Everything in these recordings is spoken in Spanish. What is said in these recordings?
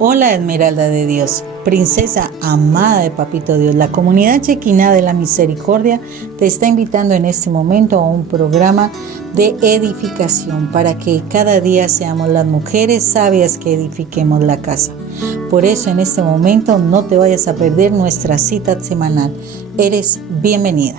Hola Esmeralda de Dios, princesa amada de Papito Dios. La comunidad chequina de la misericordia te está invitando en este momento a un programa de edificación para que cada día seamos las mujeres sabias que edifiquemos la casa. Por eso en este momento no te vayas a perder nuestra cita semanal. Eres bienvenida.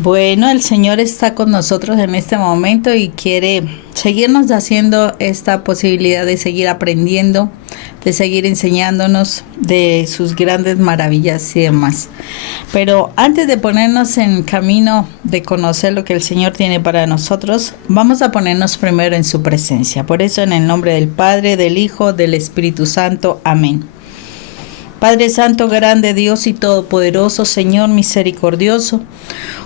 Bueno, el Señor está con nosotros en este momento y quiere seguirnos haciendo esta posibilidad de seguir aprendiendo, de seguir enseñándonos de sus grandes maravillas y demás. Pero antes de ponernos en camino de conocer lo que el Señor tiene para nosotros, vamos a ponernos primero en su presencia. Por eso, en el nombre del Padre, del Hijo, del Espíritu Santo. Amén. Padre Santo, grande Dios y todopoderoso, Señor misericordioso,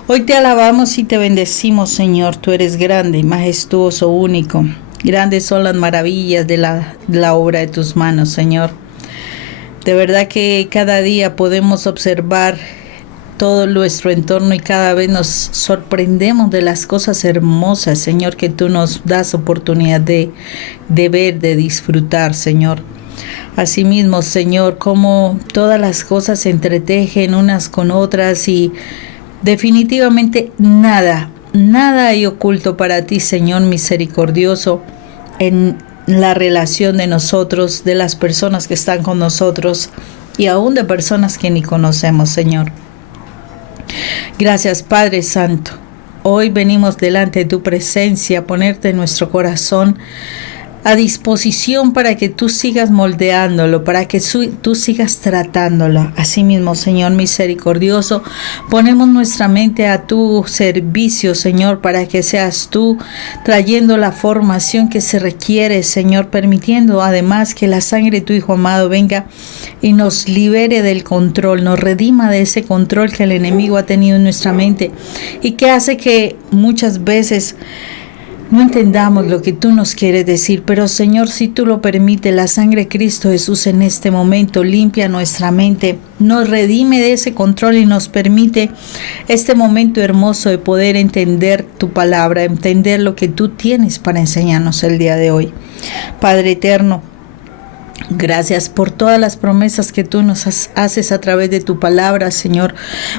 hoy te alabamos y te bendecimos, Señor. Tú eres grande y majestuoso, único. Grandes son las maravillas de la obra de tus manos, Señor. De verdad que cada día podemos observar todo nuestro entorno y cada vez nos sorprendemos de las cosas hermosas, Señor, que tú nos das oportunidad de ver, de disfrutar, Señor. Asimismo, Señor, como todas las cosas se entretejen unas con otras y definitivamente nada hay oculto para ti, Señor misericordioso, en la relación de nosotros, de las personas que están con nosotros y aún de personas que ni conocemos, Señor. Gracias, Padre Santo. Hoy venimos delante de tu presencia a ponerte en nuestro corazón a disposición para que tú sigas moldeándolo, para que tú sigas tratándolo. Asimismo, Señor misericordioso, ponemos nuestra mente a tu servicio, Señor, para que seas tú trayendo la formación que se requiere, Señor, permitiendo además que la sangre de tu Hijo amado venga y nos libere del control, nos redima de ese control que el enemigo ha tenido en nuestra mente y que hace que muchas veces no entendamos lo que tú nos quieres decir, pero Señor, si tú lo permites, la sangre de Cristo Jesús en este momento limpia nuestra mente, nos redime de ese control y nos permite este momento hermoso de poder entender tu palabra, entender lo que tú tienes para enseñarnos el día de hoy. Padre eterno, gracias por todas las promesas que tú nos haces a través de tu palabra, Señor,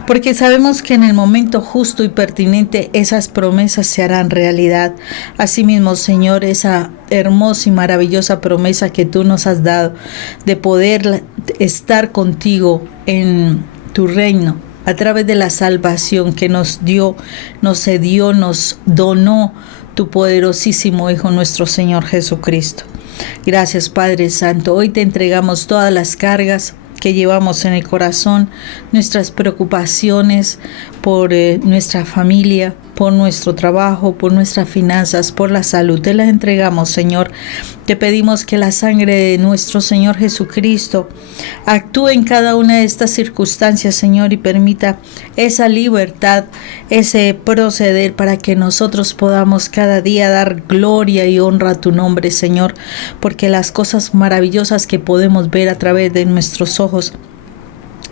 porque sabemos que en el momento justo y pertinente esas promesas se harán realidad. Asimismo, Señor, esa hermosa y maravillosa promesa que tú nos has dado de poder estar contigo en tu reino a través de la salvación que nos dio, nos cedió, nos donó tu poderosísimo Hijo, nuestro Señor Jesucristo. Gracias, Padre Santo. Hoy te entregamos todas las cargas que llevamos en el corazón, nuestras preocupaciones por nuestra familia, por nuestro trabajo, por nuestras finanzas, por la salud. Te las entregamos, Señor. Te pedimos que la sangre de nuestro Señor Jesucristo actúe en cada una de estas circunstancias, Señor, y permita esa libertad, ese proceder para que nosotros podamos cada día dar gloria y honra a tu nombre, Señor, porque las cosas maravillosas que podemos ver a través de nuestros ojos,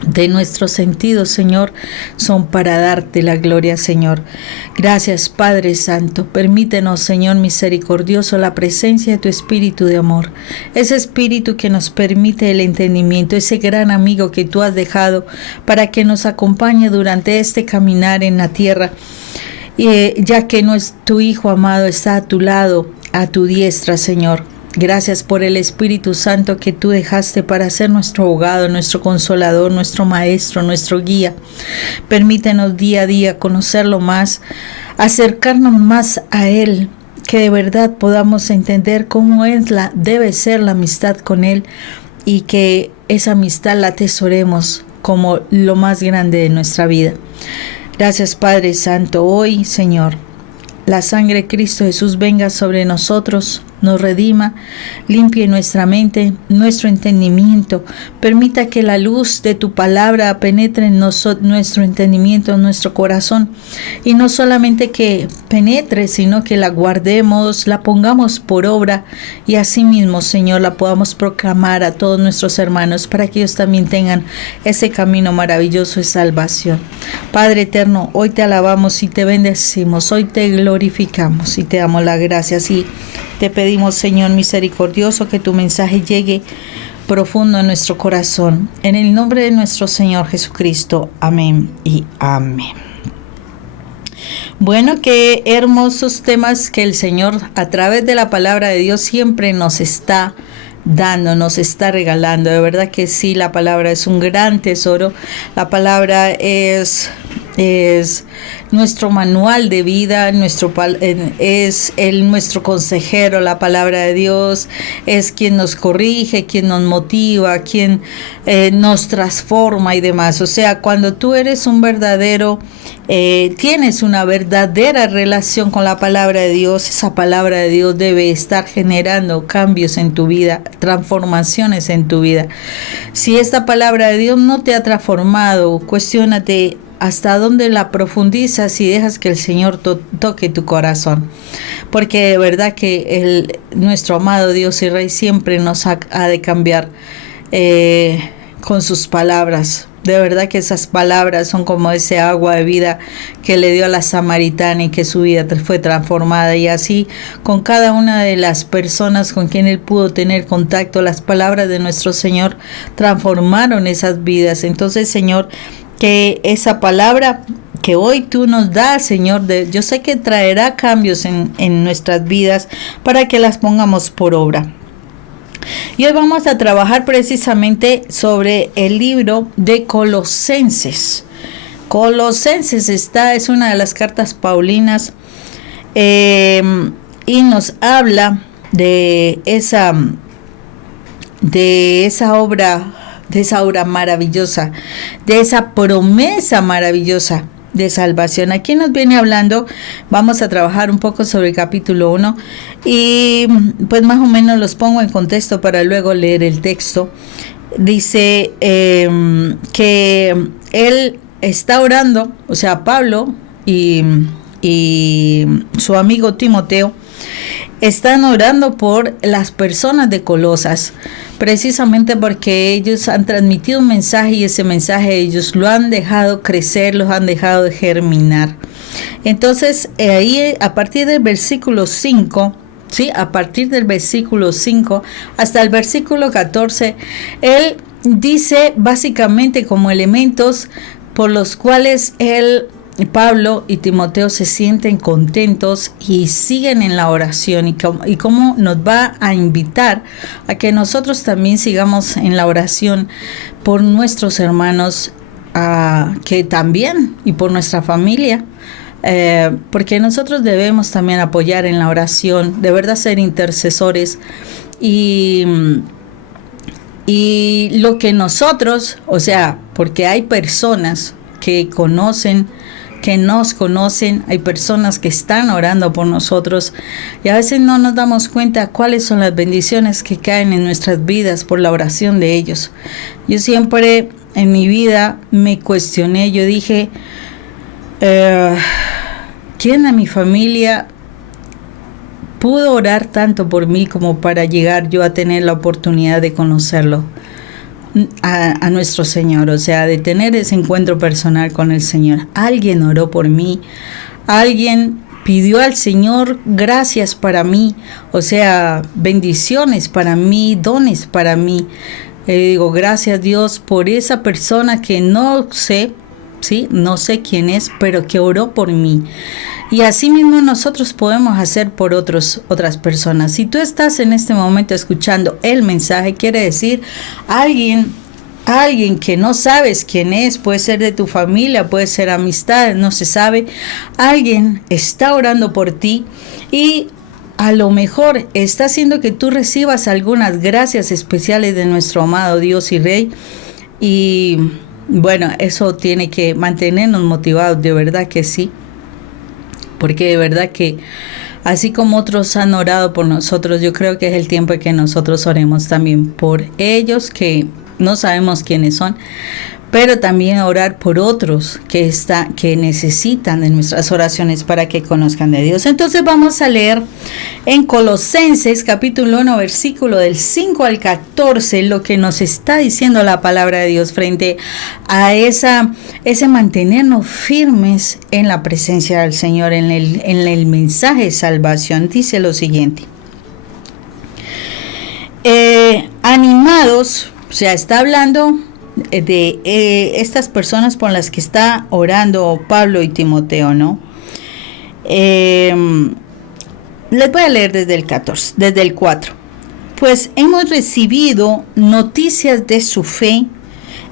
de nuestros sentidos, Señor, son para darte la gloria, Señor. Gracias, Padre Santo. Permítenos, Señor misericordioso, la presencia de tu Espíritu de amor, ese Espíritu que nos permite el entendimiento, ese gran amigo que tú has dejado para que nos acompañe durante este caminar en la tierra, ya que tu Hijo amado está a tu lado, a tu diestra, Señor. Gracias por el Espíritu Santo que tú dejaste para ser nuestro abogado, nuestro consolador, nuestro maestro, nuestro guía. Permítenos día a día conocerlo más, acercarnos más a Él, que de verdad podamos entender cómo debe ser la amistad con Él y que esa amistad la atesoremos como lo más grande de nuestra vida. Gracias, Padre Santo. Hoy, Señor, la sangre de Cristo Jesús venga sobre nosotros, nos redima, limpie nuestra mente, nuestro entendimiento. Permita que la luz de tu palabra penetre en nuestro entendimiento, en nuestro corazón. Y no solamente que penetre, sino que la guardemos, la pongamos por obra y así mismo, Señor, la podamos proclamar a todos nuestros hermanos para que ellos también tengan ese camino maravilloso de salvación. Padre eterno, hoy te alabamos y te bendecimos, hoy te glorificamos y te damos las gracias y te pedimos, Señor misericordioso, que tu mensaje llegue profundo en nuestro corazón. En el nombre de nuestro Señor Jesucristo. Amén y amén. Bueno, qué hermosos temas que el Señor a través de la palabra de Dios siempre nos está dando, nos está regalando. De verdad que sí, la palabra es un gran tesoro. La palabra es nuestro manual de vida, nuestro consejero. La palabra de Dios es quien nos corrige, quien nos motiva, quien nos transforma y demás. O sea, cuando tú eres un verdadero tienes una verdadera relación con la palabra de Dios, esa palabra de Dios debe estar generando cambios en tu vida, transformaciones en tu vida. Si esta palabra de Dios no te ha transformado, cuestiónate hasta dónde la profundizas y dejas que el Señor toque tu corazón. Porque de verdad que nuestro amado Dios y Rey siempre nos ha de cambiar con sus palabras. De verdad que esas palabras son como ese agua de vida que le dio a la samaritana y que su vida fue transformada. Y así con cada una de las personas con quien él pudo tener contacto, las palabras de nuestro Señor transformaron esas vidas. Entonces, Señor, que esa palabra que hoy tú nos das, Señor, yo sé que traerá cambios en nuestras vidas para que las pongamos por obra. Y hoy vamos a trabajar precisamente sobre el libro de Colosenses. Colosenses es una de las cartas paulinas y nos habla de esa obra maravillosa, de esa promesa maravillosa de salvación. Aquí nos viene hablando, vamos a trabajar un poco sobre el capítulo 1 y pues más o menos los pongo en contexto para luego leer el texto. Dice que él está orando, o sea, Pablo y su amigo Timoteo están orando por las personas de Colosas, precisamente porque ellos han transmitido un mensaje y ese mensaje ellos lo han dejado crecer, los han dejado de germinar. Entonces, ahí a partir del versículo 5, ¿sí? A partir del versículo 5 hasta el versículo 14, él dice básicamente como elementos por los cuales Pablo y Timoteo se sienten contentos y siguen en la oración y cómo nos va a invitar a que nosotros también sigamos en la oración por nuestros hermanos que también y por nuestra familia, porque nosotros debemos también apoyar en la oración, de verdad ser intercesores y lo que nosotros, o sea, porque hay personas que nos conocen, hay personas que están orando por nosotros y a veces no nos damos cuenta cuáles son las bendiciones que caen en nuestras vidas por la oración de ellos. Yo siempre en mi vida me cuestioné, yo dije, ¿quién de mi familia pudo orar tanto por mí como para llegar yo a tener la oportunidad de conocerlo? A nuestro Señor, o sea, de tener ese encuentro personal con el Señor. Alguien oró por mí, alguien pidió al Señor gracias para mí, o sea, bendiciones para mí, dones para mí. Digo, gracias Dios por esa persona que no sé, ¿sí? No sé quién es, pero que oró por mí. Y así mismo nosotros podemos hacer por otras personas. Si tú estás en este momento escuchando el mensaje, quiere decir alguien que no sabes quién es, puede ser de tu familia, puede ser amistad, no se sabe. Alguien está orando por ti y a lo mejor está haciendo que tú recibas algunas gracias especiales de nuestro amado Dios y Rey. Y bueno, eso tiene que mantenernos motivados, de verdad que sí. Porque de verdad que Así como otros han orado por nosotros, yo creo que es el tiempo de que nosotros oremos también por ellos, que no sabemos quiénes son, pero también orar por otros que necesitan de nuestras oraciones para que conozcan de Dios. Entonces vamos a leer en Colosenses capítulo 1, versículo del 5 al 14, lo que nos está diciendo la palabra de Dios frente a ese mantenernos firmes en la presencia del Señor, en el mensaje de salvación. Dice lo siguiente: animados, o sea, está hablando de estas personas por las que está orando Pablo y Timoteo, ¿no? Les voy a leer desde el 4. Pues hemos recibido noticias de su fe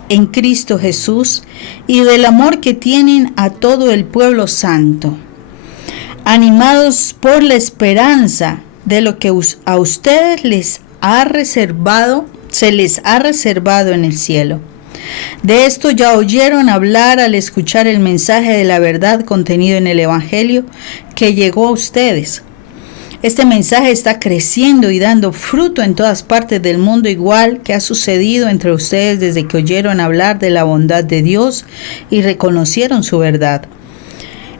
en Cristo Jesús y del amor que tienen a todo el pueblo santo, animados por la esperanza de lo que a ustedes se les ha reservado en el cielo. De esto ya oyeron hablar al escuchar el mensaje de la verdad contenido en el Evangelio que llegó a ustedes. Este mensaje está creciendo y dando fruto en todas partes del mundo, igual que ha sucedido entre ustedes desde que oyeron hablar de la bondad de Dios y reconocieron su verdad.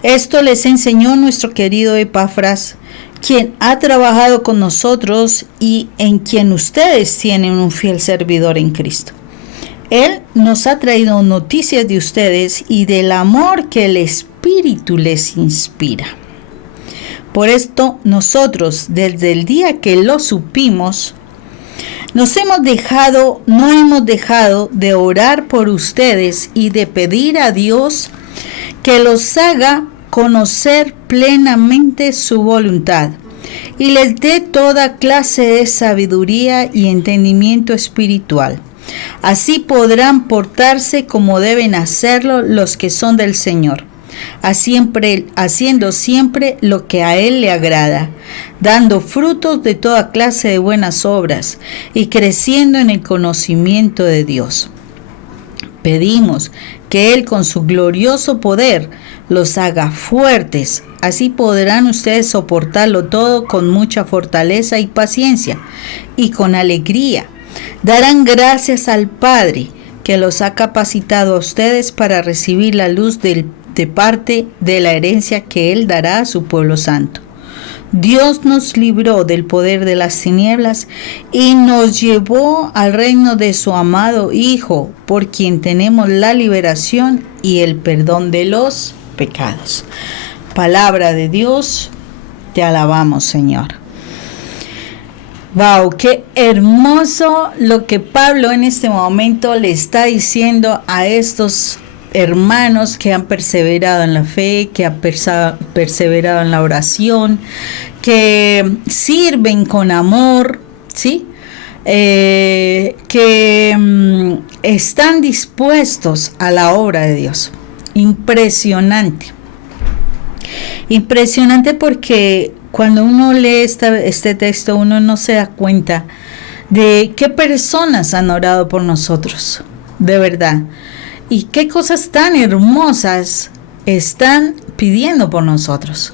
Esto les enseñó nuestro querido Epafras, quien ha trabajado con nosotros y en quien ustedes tienen un fiel servidor en Cristo. Él nos ha traído noticias de ustedes y del amor que el Espíritu les inspira. Por esto nosotros, desde el día que lo supimos, no hemos dejado de orar por ustedes y de pedir a Dios que los haga conocer plenamente su voluntad y les dé toda clase de sabiduría y entendimiento espiritual. Así podrán portarse como deben hacerlo los que son del Señor, haciendo siempre lo que a Él le agrada, dando frutos de toda clase de buenas obras y creciendo en el conocimiento de Dios. Pedimos que Él con su glorioso poder los haga fuertes, así podrán ustedes soportarlo todo con mucha fortaleza y paciencia, y con alegría darán gracias al Padre que los ha capacitado a ustedes para recibir la luz de parte de la herencia que Él dará a su pueblo santo. Dios nos libró del poder de las tinieblas y nos llevó al reino de su amado Hijo, por quien tenemos la liberación y el perdón de los pecados. Palabra de Dios, te alabamos, Señor. Wow, qué hermoso lo que Pablo en este momento le está diciendo a estos hermanos que han perseverado en la fe, que han perseverado en la oración, que sirven con amor, ¿sí? Que están dispuestos a la obra de Dios. Impresionante. Impresionante porque cuando uno lee este texto, uno no se da cuenta de qué personas han orado por nosotros, de verdad. Y qué cosas tan hermosas están pidiendo por nosotros.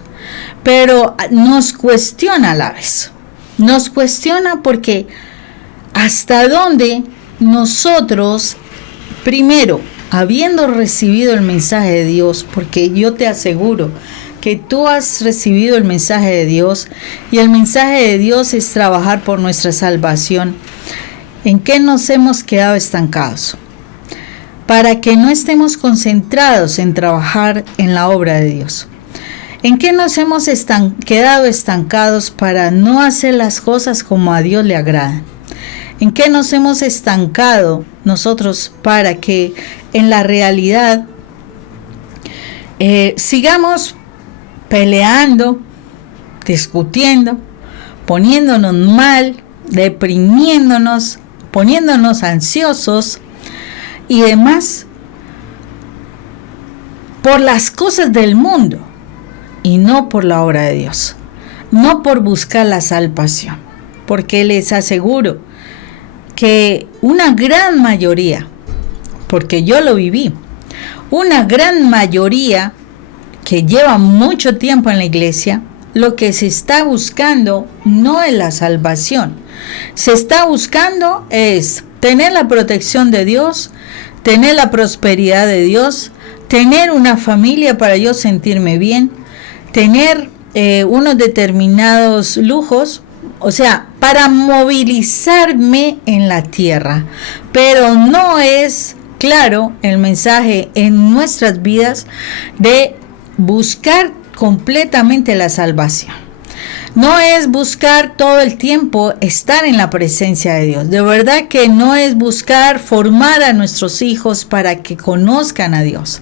Pero nos cuestiona a la vez. Nos cuestiona porque hasta dónde nosotros, primero, habiendo recibido el mensaje de Dios, porque yo te aseguro que tú has recibido el mensaje de Dios, y el mensaje de Dios es trabajar por nuestra salvación. ¿En qué nos hemos quedado estancados? Para que no estemos concentrados en trabajar en la obra de Dios. ¿En qué nos hemos quedado estancados para no hacer las cosas como a Dios le agrada? ¿En qué nos hemos estancado nosotros para que en la realidad sigamos peleando, discutiendo, poniéndonos mal, deprimiéndonos, poniéndonos ansiosos y demás por las cosas del mundo y no por la obra de Dios, no por buscar la salvación? Porque les aseguro que una gran mayoría, porque yo lo viví, una gran mayoría que lleva mucho tiempo en la iglesia, lo que se está buscando no es la salvación. Se está buscando es tener la protección de Dios, tener la prosperidad de Dios, tener una familia para yo sentirme bien, tener unos determinados lujos, o sea, para movilizarme en la tierra. Pero no es claro el mensaje en nuestras vidas de buscar completamente la salvación. No es buscar todo el tiempo estar en la presencia de Dios. De verdad que no es buscar formar a nuestros hijos para que conozcan a Dios.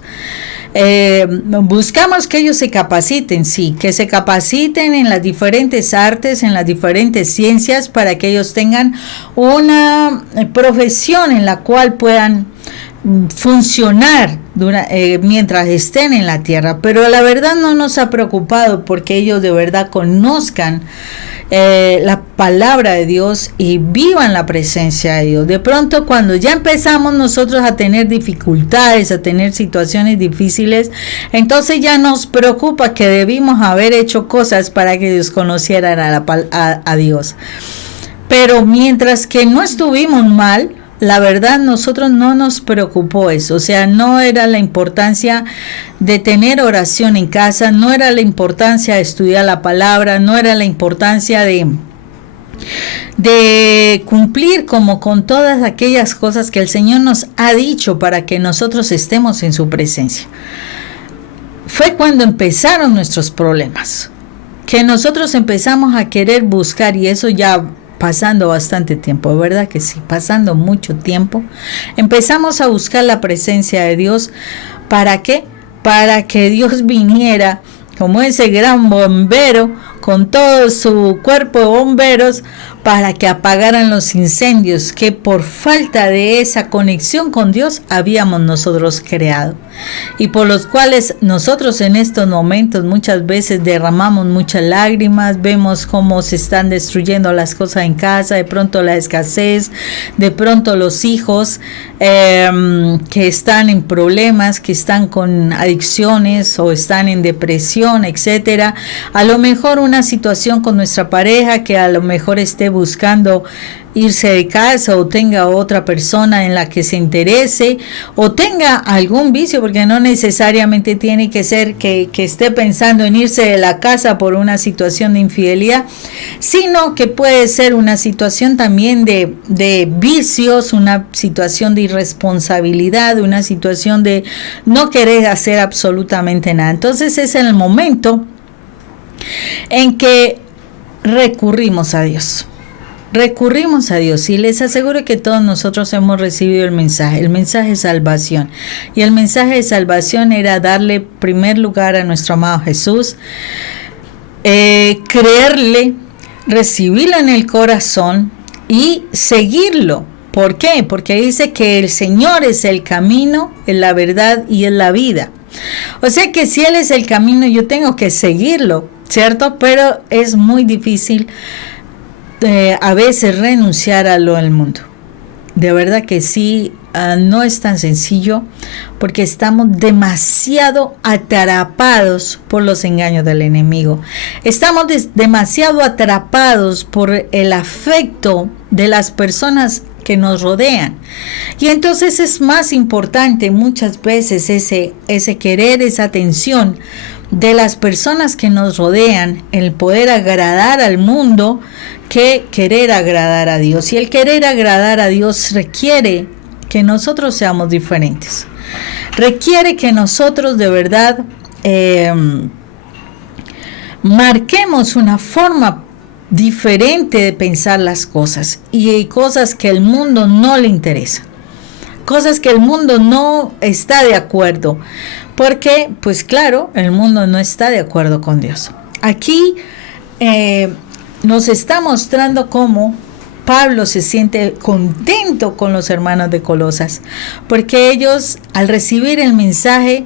Buscamos que ellos se capaciten, sí, que se capaciten en las diferentes artes, en las diferentes ciencias, para que ellos tengan una profesión en la cual puedan funcionar mientras estén en la tierra. Pero la verdad no nos ha preocupado porque ellos de verdad conozcan la palabra de Dios y vivan la presencia de Dios. De pronto, cuando ya empezamos nosotros a tener dificultades, a tener situaciones difíciles, entonces ya nos preocupa que debimos haber hecho cosas para que Dios conocieran a Dios. Pero mientras que no estuvimos mal, la verdad nosotros no nos preocupó eso. O sea, no era la importancia de tener oración en casa, no era la importancia de estudiar la palabra, no era la importancia de cumplir como con todas aquellas cosas que el Señor nos ha dicho para que nosotros estemos en su presencia. Fue cuando empezaron nuestros problemas, que nosotros empezamos a querer buscar, y eso ya pasando bastante tiempo, ¿verdad que sí? Pasando mucho tiempo, empezamos a buscar la presencia de Dios. ¿Para qué? Para que Dios viniera como ese gran bombero con todo su cuerpo de bomberos para que apagaran los incendios que por falta de esa conexión con Dios habíamos nosotros creado, y por los cuales nosotros en estos momentos muchas veces derramamos muchas lágrimas, vemos cómo se están destruyendo las cosas en casa, de pronto la escasez, de pronto los hijos que están en problemas, que están con adicciones o están en depresión, etcétera. A lo mejor una situación con nuestra pareja que a lo mejor esté buscando irse de casa, o tenga otra persona en la que se interese, o tenga algún vicio, porque no necesariamente tiene que ser que esté pensando en irse de la casa por una situación de infidelidad, sino que puede ser una situación también de vicios, una situación de irresponsabilidad, una situación de no querer hacer absolutamente nada. Entonces es el momento en que recurrimos a Dios. Recurrimos a Dios, y les aseguro que todos nosotros hemos recibido el mensaje de salvación. Y el mensaje de salvación era darle primer lugar a nuestro amado Jesús, creerle, recibirlo en el corazón y seguirlo. ¿Por qué? Porque dice que el Señor es el camino, es la verdad y es la vida. O sea que si Él es el camino, yo tengo que seguirlo, ¿cierto? Pero es muy difícil a veces renunciar a lo del mundo. De verdad que sí, no es tan sencillo, porque estamos demasiado atrapados por los engaños del enemigo. Estamos demasiado atrapados por el afecto de las personas que nos rodean. Y entonces es más importante muchas veces ese querer, esa atención de las personas que nos rodean, el poder agradar al mundo, que querer agradar a Dios. Y el querer agradar a Dios requiere que nosotros seamos diferentes. Requiere que nosotros de verdad marquemos una forma diferente de pensar las cosas, y hay cosas que el mundo no le interesa, cosas que el mundo no está de acuerdo, porque pues claro, el mundo no está de acuerdo con Dios. Aquí nos está mostrando cómo Pablo se siente contento con los hermanos de Colosas, porque ellos al recibir el mensaje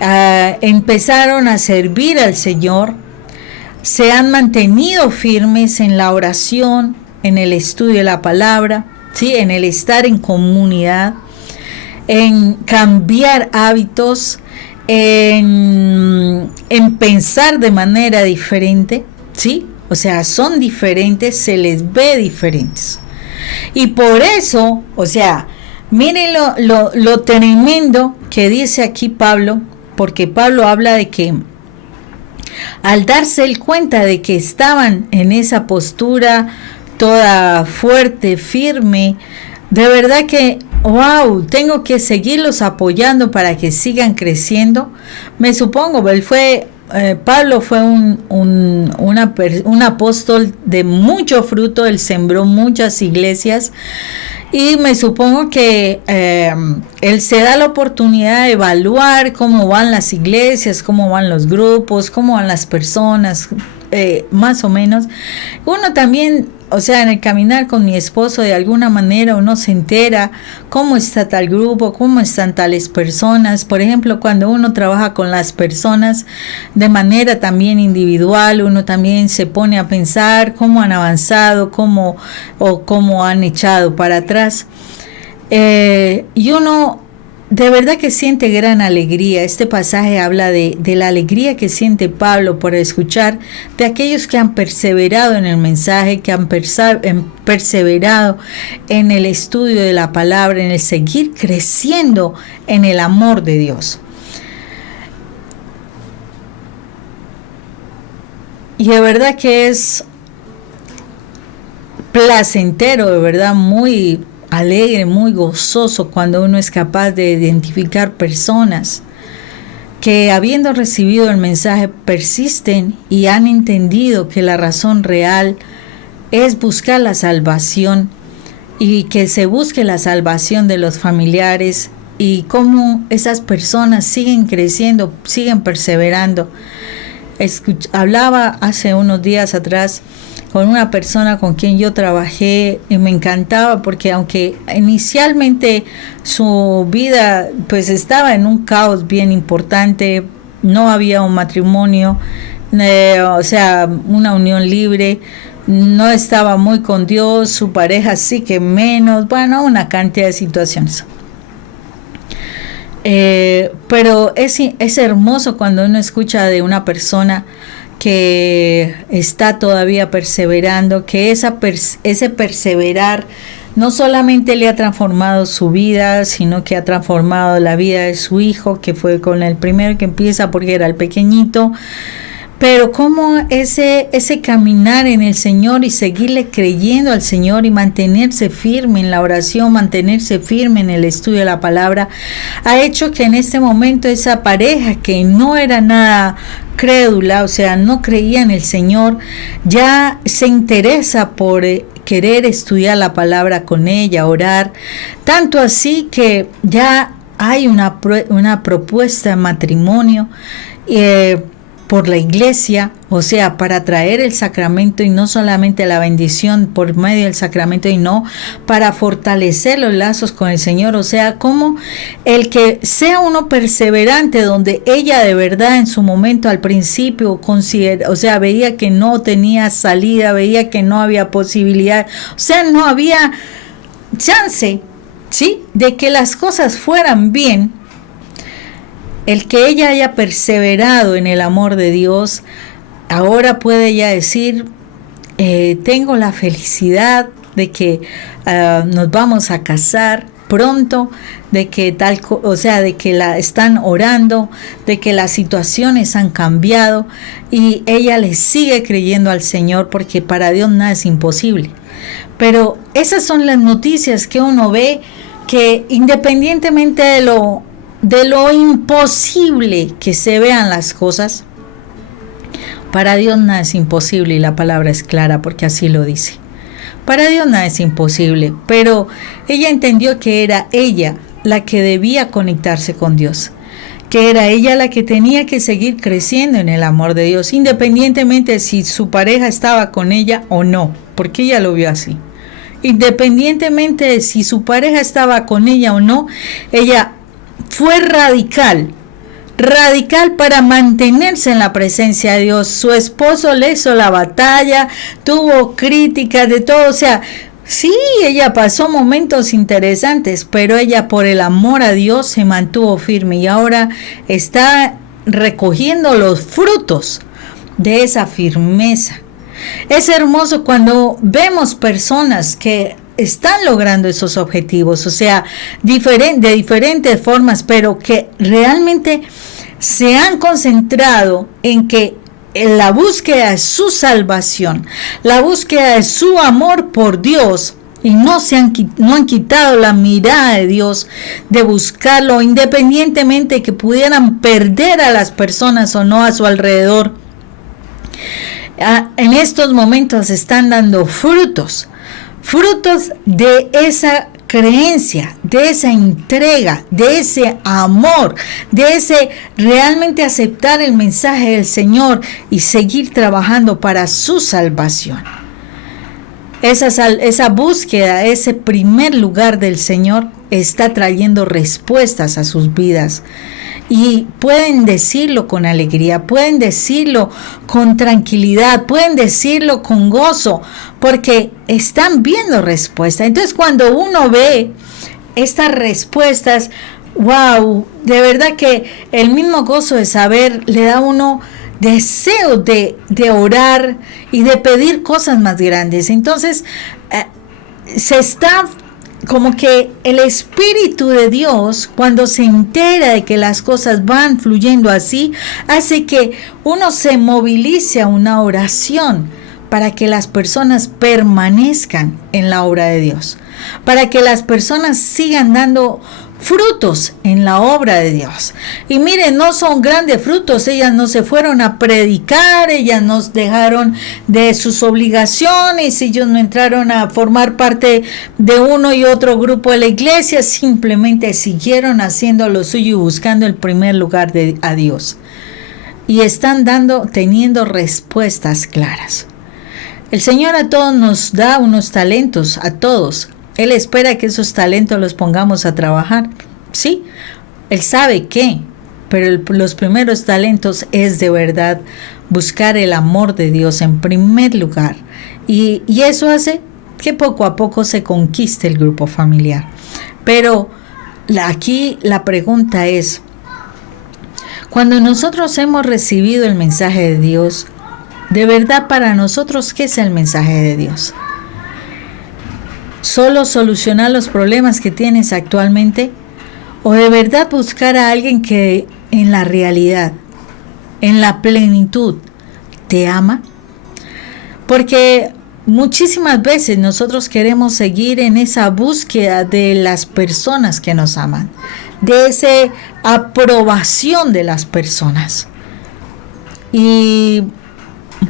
empezaron a servir al Señor, se han mantenido firmes en la oración, en el estudio de la palabra, ¿sí? En el estar en comunidad, en cambiar hábitos, en pensar de manera diferente, ¿sí? O sea, son diferentes, se les ve diferentes. Y por eso, o sea, miren lo tremendo que dice aquí Pablo, porque Pablo habla de que al darse él cuenta de que estaban en esa postura toda fuerte, firme, de verdad que, wow, tengo que seguirlos apoyando para que sigan creciendo. Me supongo, Pablo fue un apóstol de mucho fruto, él sembró muchas iglesias. Y me supongo que él se da la oportunidad de evaluar cómo van las iglesias, cómo van los grupos, cómo van las personas, más o menos. Uno también, o sea, en el caminar con mi esposo, de alguna manera uno se entera cómo está tal grupo, cómo están tales personas. Por ejemplo, cuando uno trabaja con las personas de manera también individual, uno también se pone a pensar cómo han avanzado, cómo han echado para atrás. Y uno de verdad que siente gran alegría. Este pasaje habla de la alegría que siente Pablo por escuchar de aquellos que han perseverado en el mensaje, que han perseverado en el estudio de la palabra, en el seguir creciendo en el amor de Dios. Y de verdad que es placentero, de verdad, muy alegre, muy gozoso cuando uno es capaz de identificar personas que, habiendo recibido el mensaje, persisten y han entendido que la razón real es buscar la salvación, y que se busque la salvación de los familiares, y cómo esas personas siguen creciendo, siguen perseverando. Hablaba hace unos días atrás con una persona con quien yo trabajé y me encantaba, porque aunque inicialmente su vida pues estaba en un caos bien importante, no había un matrimonio, o sea, una unión libre, no estaba muy con Dios, su pareja sí que menos, bueno, una cantidad de situaciones. Pero es hermoso cuando uno escucha de una persona que está todavía perseverando, que ese perseverar no solamente le ha transformado su vida, sino que ha transformado la vida de su hijo, que fue con el primero que empieza porque era el pequeñito. Pero cómo ese caminar en el Señor y seguirle creyendo al Señor y mantenerse firme en la oración, mantenerse firme en el estudio de la palabra, ha hecho que en este momento esa pareja que no era nada crédula, o sea, no creía en el Señor, ya se interesa por querer estudiar la palabra con ella, orar, tanto así que ya hay una propuesta de matrimonio por la iglesia, o sea, para traer el sacramento, y no solamente la bendición por medio del sacramento, y no para fortalecer los lazos con el Señor. O sea, como el que sea uno perseverante, donde ella de verdad en su momento al principio veía que no tenía salida, veía que no había posibilidad, o sea, no había chance, ¿sí?, de que las cosas fueran bien. El que ella haya perseverado en el amor de Dios, ahora puede ella decir, tengo la felicidad de que nos vamos a casar pronto, de que de que la están orando, de que las situaciones han cambiado, y ella le sigue creyendo al Señor, porque para Dios nada es imposible. Pero esas son las noticias que uno ve, que independientemente de lo imposible que se vean las cosas, para Dios nada es imposible, y la palabra es clara porque así lo dice. Para Dios nada es imposible, pero ella entendió que era ella la que debía conectarse con Dios, que era ella la que tenía que seguir creciendo en el amor de Dios, independientemente de si su pareja estaba con ella o no, porque ella lo vio así. Independientemente de si su pareja estaba con ella o no, ella fue radical para mantenerse en la presencia de Dios. Su esposo le hizo la batalla, tuvo críticas de todo, o sea, Sí, ella pasó momentos interesantes, pero ella por el amor a Dios se mantuvo firme y ahora está recogiendo los frutos de esa firmeza. Es hermoso cuando vemos personas que están logrando esos objetivos, o sea, de diferentes formas, pero que realmente se han concentrado en que en la búsqueda de su salvación, la búsqueda de su amor por Dios, y no han quitado la mirada de Dios, de buscarlo, independientemente de que pudieran perder a las personas o no a su alrededor. En estos momentos están dando frutos de esa creencia, de esa entrega, de ese amor, de ese realmente aceptar el mensaje del Señor y seguir trabajando para su salvación. Esa búsqueda, ese primer lugar del Señor está trayendo respuestas a sus vidas. Y pueden decirlo con alegría, pueden decirlo con tranquilidad, pueden decirlo con gozo, porque están viendo respuestas. Entonces, cuando uno ve estas respuestas, wow, de verdad que el mismo gozo de saber le da a uno deseo de orar y de pedir cosas más grandes. Entonces, se está como que el Espíritu de Dios, cuando se entera de que las cosas van fluyendo así, hace que uno se movilice a una oración para que las personas permanezcan en la obra de Dios, para que las personas sigan dando frutos en la obra de Dios. Y miren, no son grandes frutos, ellas no se fueron a predicar, ellas no dejaron de sus obligaciones, ellos no entraron a formar parte de uno y otro grupo de la iglesia, simplemente siguieron haciendo lo suyo y buscando el primer lugar a Dios. Y están teniendo respuestas claras. El Señor a todos nos da unos talentos, a todos. Él espera que esos talentos los pongamos a trabajar. Sí, Él sabe qué, pero los primeros talentos es de verdad buscar el amor de Dios en primer lugar. Y eso hace que poco a poco se conquiste el grupo familiar. Pero aquí la pregunta es, cuando nosotros hemos recibido el mensaje de Dios, de verdad para nosotros, ¿qué es el mensaje de Dios? ¿Solo solucionar los problemas que tienes actualmente? ¿O de verdad buscar a alguien que en la realidad, en la plenitud, te ama? Porque muchísimas veces nosotros queremos seguir en esa búsqueda de las personas que nos aman, de esa aprobación de las personas. Y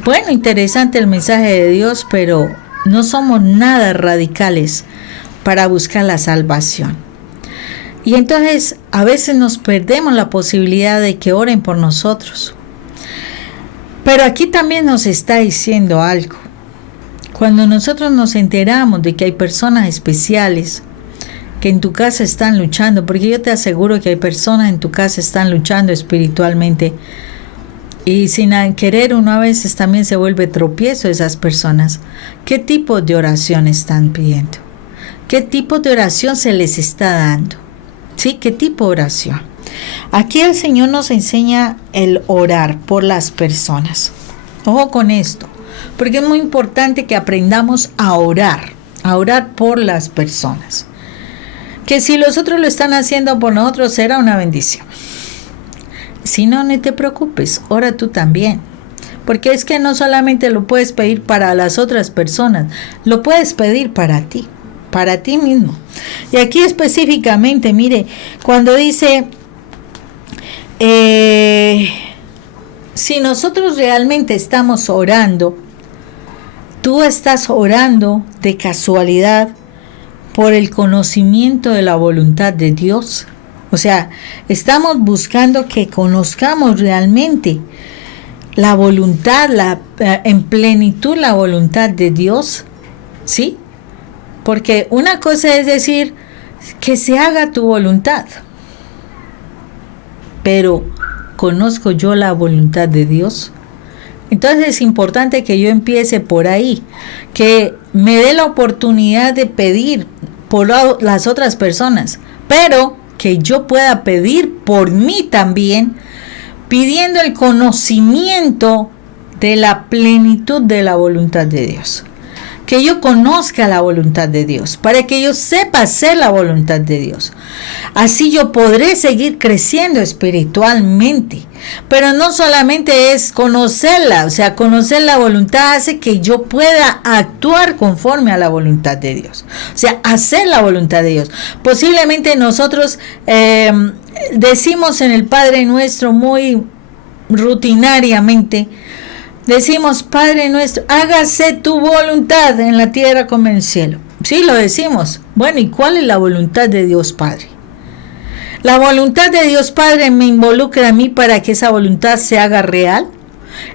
bueno, interesante el mensaje de Dios, pero no somos nada radicales para buscar la salvación. Y entonces a veces nos perdemos la posibilidad de que oren por nosotros. Pero aquí también nos está diciendo algo. Cuando nosotros nos enteramos de que hay personas especiales que en tu casa están luchando, porque yo te aseguro que hay personas en tu casa que están luchando espiritualmente, y sin querer uno a veces también se vuelve tropiezo de esas personas. ¿Qué tipo de oración están pidiendo? ¿Qué tipo de oración se les está dando? ¿Sí? ¿Qué tipo de oración? Aquí el Señor nos enseña el orar por las personas. Ojo con esto, porque es muy importante que aprendamos a orar por las personas. Que si los otros lo están haciendo por nosotros será una bendición. Si no, no te preocupes, ora tú también. Porque es que no solamente lo puedes pedir para las otras personas, lo puedes pedir para ti mismo. Y aquí específicamente, mire, cuando dice, si nosotros realmente estamos orando, tú estás orando de casualidad por el conocimiento de la voluntad de Dios. O sea, estamos buscando que conozcamos realmente la voluntad, en plenitud la voluntad de Dios, ¿sí? Porque una cosa es decir que se haga tu voluntad, pero ¿conozco yo la voluntad de Dios? Entonces es importante que yo empiece por ahí, que me dé la oportunidad de pedir por las otras personas, pero que yo pueda pedir por mí también, pidiendo el conocimiento de la plenitud de la voluntad de Dios. Que yo conozca la voluntad de Dios, para que yo sepa hacer la voluntad de Dios. Así yo podré seguir creciendo espiritualmente. Pero no solamente es conocerla, o sea, conocer la voluntad hace que yo pueda actuar conforme a la voluntad de Dios. O sea, hacer la voluntad de Dios. Posiblemente nosotros decimos en el Padre Nuestro muy rutinariamente, decimos, Padre nuestro, hágase tu voluntad en la tierra como en el cielo. Sí, lo decimos. Bueno, ¿y cuál es la voluntad de Dios Padre? La voluntad de Dios Padre me involucra a mí para que esa voluntad se haga real.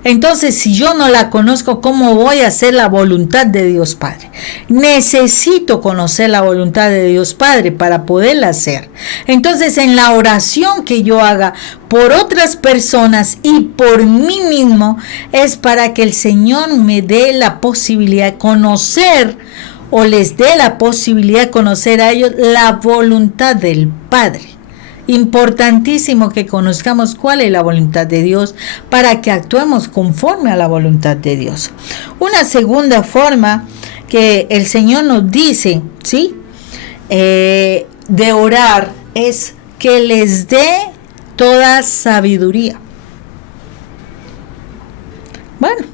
Entonces, si yo no la conozco, ¿cómo voy a hacer la voluntad de Dios Padre? Necesito conocer la voluntad de Dios Padre para poderla hacer. Entonces, en la oración que yo haga por otras personas y por mí mismo, es para que el Señor me dé la posibilidad de conocer, o les dé la posibilidad de conocer a ellos la voluntad del Padre. Importantísimo que conozcamos cuál es la voluntad de Dios para que actuemos conforme a la voluntad de Dios. Una segunda forma que el Señor nos dice, ¿sí? De orar es que les dé toda sabiduría. Bueno,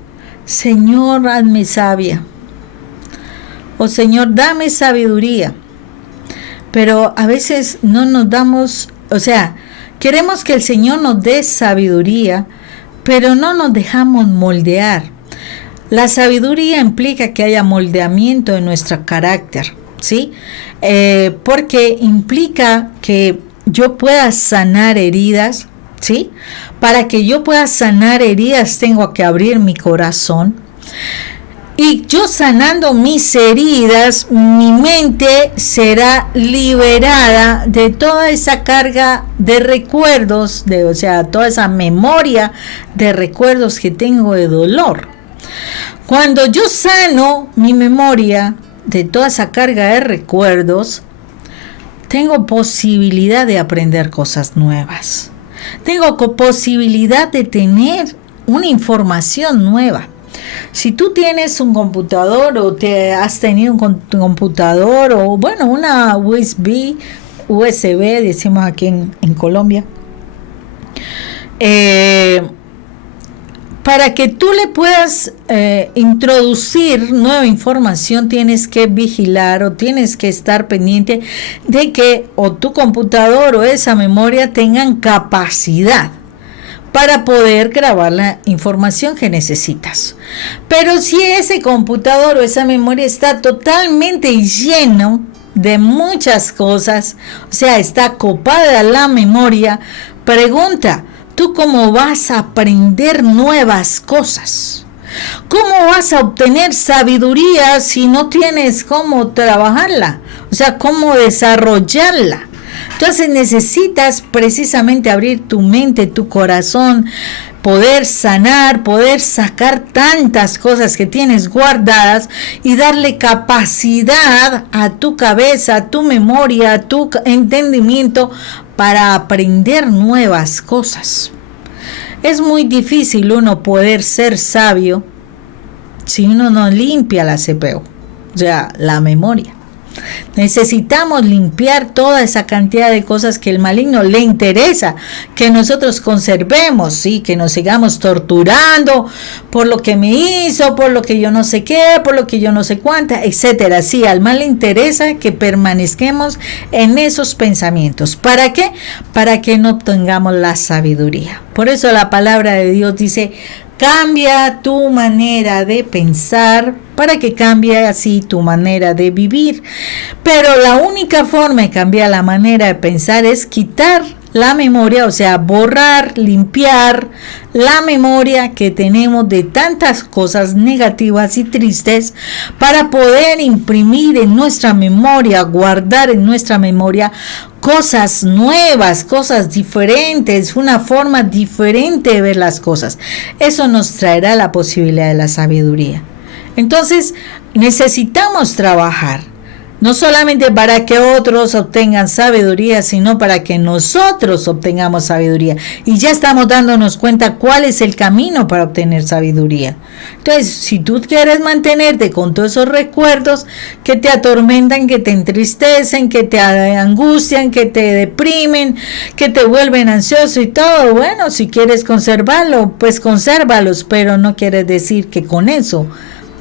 Señor, hazme sabia. O Señor, dame sabiduría. Pero a veces no nos damos, o sea, queremos que el Señor nos dé sabiduría, pero no nos dejamos moldear. La sabiduría implica que haya moldeamiento en nuestro carácter, ¿sí? Porque implica que yo pueda sanar heridas, ¿sí? Para que yo pueda sanar heridas tengo que abrir mi corazón. Y yo sanando mis heridas, mi mente será liberada de toda esa carga de recuerdos, o sea, toda esa memoria de recuerdos que tengo de dolor. Cuando yo sano mi memoria de toda esa carga de recuerdos, tengo posibilidad de aprender cosas nuevas. Tengo posibilidad de tener una información nueva. Si tú tienes un computador o te has tenido un computador o bueno, una USB, decimos aquí en Colombia, para que tú le puedas introducir nueva información, tienes que vigilar o tienes que estar pendiente de que o tu computador o esa memoria tengan capacidad para poder grabar la información que necesitas. Pero si ese computador o esa memoria está totalmente lleno de muchas cosas, o sea, está copada la memoria, pregunta, ¿tú cómo vas a aprender nuevas cosas? ¿Cómo vas a obtener sabiduría si no tienes cómo trabajarla? O sea, ¿cómo desarrollarla? Entonces necesitas precisamente abrir tu mente, tu corazón, poder sanar, poder sacar tantas cosas que tienes guardadas y darle capacidad a tu cabeza, a tu memoria, a tu entendimiento para aprender nuevas cosas. Es muy difícil uno poder ser sabio si uno no limpia la CPU, o sea, la memoria. Necesitamos limpiar toda esa cantidad de cosas que el maligno le interesa que nosotros conservemos, ¿sí? Que nos sigamos torturando por lo que me hizo, por lo que yo no sé qué, por lo que yo no sé cuánta, etcétera. Sí, al mal le interesa que permanezcamos en esos pensamientos. ¿Para qué? Para que no obtengamos la sabiduría. Por eso la palabra de Dios dice: cambia tu manera de pensar para que cambie así tu manera de vivir. Pero la única forma de cambiar la manera de pensar es quitar la memoria, o sea, borrar, limpiar la memoria que tenemos de tantas cosas negativas y tristes para poder imprimir en nuestra memoria, guardar en nuestra memoria cosas nuevas, cosas diferentes, una forma diferente de ver las cosas. Eso nos traerá la posibilidad de la sabiduría. Entonces, necesitamos trabajar, no solamente para que otros obtengan sabiduría, sino para que nosotros obtengamos sabiduría. Y ya estamos dándonos cuenta cuál es el camino para obtener sabiduría. Entonces, si tú quieres mantenerte con todos esos recuerdos que te atormentan, que te entristecen, que te angustian, que te deprimen, que te vuelven ansioso y todo, bueno, si quieres conservarlo, pues consérvalos, pero no quiere decir que con eso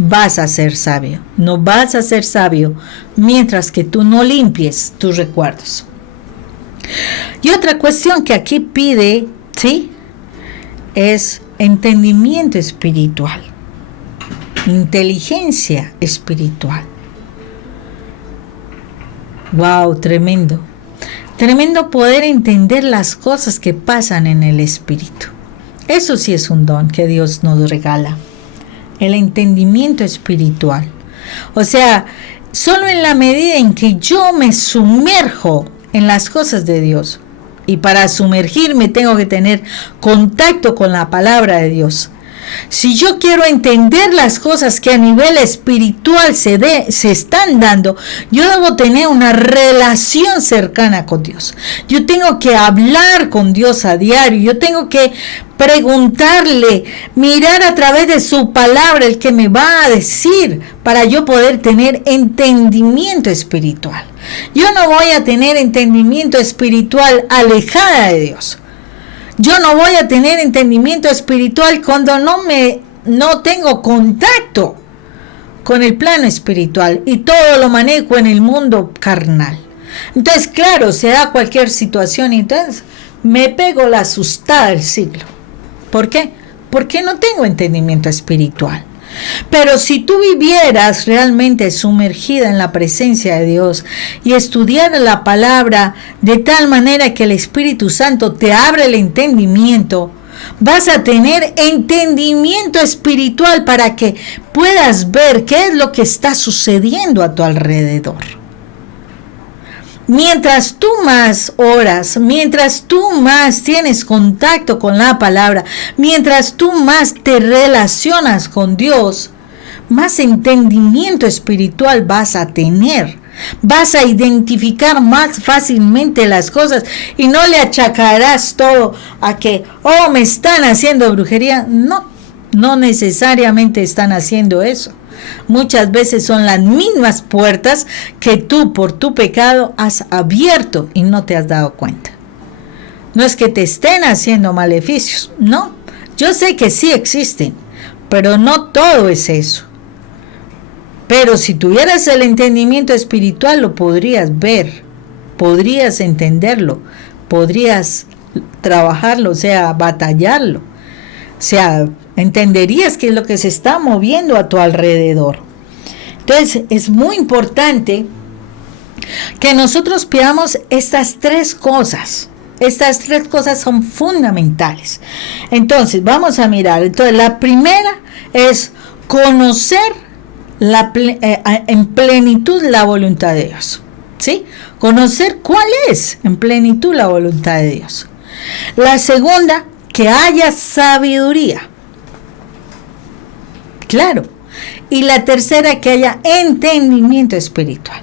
vas a ser sabio. No vas a ser sabio mientras que tú no limpies tus recuerdos. Y otra cuestión que aquí pide, ¿sí?, es entendimiento espiritual, inteligencia espiritual. Wow, tremendo. Tremendo poder entender las cosas que pasan en el espíritu. Eso sí es un don que Dios nos regala. El entendimiento espiritual. O sea, solo en la medida en que yo me sumerjo en las cosas de Dios, y para sumergirme tengo que tener contacto con la palabra de Dios. Si yo quiero entender las cosas que a nivel espiritual se están dando, yo debo tener una relación cercana con Dios. Yo tengo que hablar con Dios a diario. Yo tengo que preguntarle, mirar a través de su palabra el que me va a decir para yo poder tener entendimiento espiritual. Yo no voy a tener entendimiento espiritual alejada de Dios. Yo no voy a tener entendimiento espiritual cuando no tengo contacto con el plano espiritual y todo lo manejo en el mundo carnal. Entonces, claro, se da cualquier situación y entonces me pego la asustada del siglo. ¿Por qué? Porque no tengo entendimiento espiritual. Pero si tú vivieras realmente sumergida en la presencia de Dios y estudiaras la palabra de tal manera que el Espíritu Santo te abre el entendimiento, vas a tener entendimiento espiritual para que puedas ver qué es lo que está sucediendo a tu alrededor. Mientras tú más oras, mientras tú más tienes contacto con la palabra, mientras tú más te relacionas con Dios, más entendimiento espiritual vas a tener. Vas a identificar más fácilmente las cosas y no le achacarás todo a que, me están haciendo brujería. No necesariamente están haciendo eso. Muchas veces son las mismas puertas que tú por tu pecado has abierto y no te has dado cuenta. No es que te estén haciendo maleficios, no. Yo sé que sí existen, pero no todo es eso. Pero si tuvieras el entendimiento espiritual lo podrías ver, podrías entenderlo, podrías trabajarlo, o sea, batallarlo. O sea, entenderías qué es lo que se está moviendo a tu alrededor. Entonces, es muy importante que nosotros pidamos estas tres cosas. Estas tres cosas son fundamentales. Entonces, vamos a mirar. Entonces, la primera es conocer en plenitud la voluntad de Dios. ¿Sí? Conocer cuál es en plenitud la voluntad de Dios. La segunda, que haya sabiduría. Claro. Y la tercera, que haya entendimiento espiritual.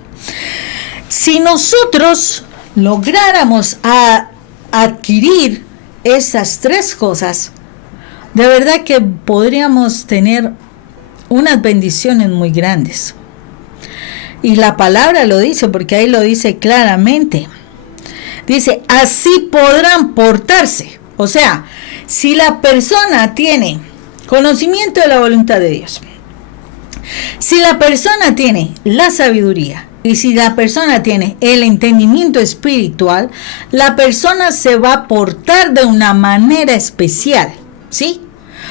Si nosotros lográramos adquirir esas tres cosas, de verdad que podríamos tener unas bendiciones muy grandes. Y la palabra lo dice, porque ahí lo dice claramente. Dice, así podrán portarse. O sea, si la persona tiene conocimiento de la voluntad de Dios, si la persona tiene la sabiduría y si la persona tiene el entendimiento espiritual, la persona se va a portar de una manera especial, ¿sí?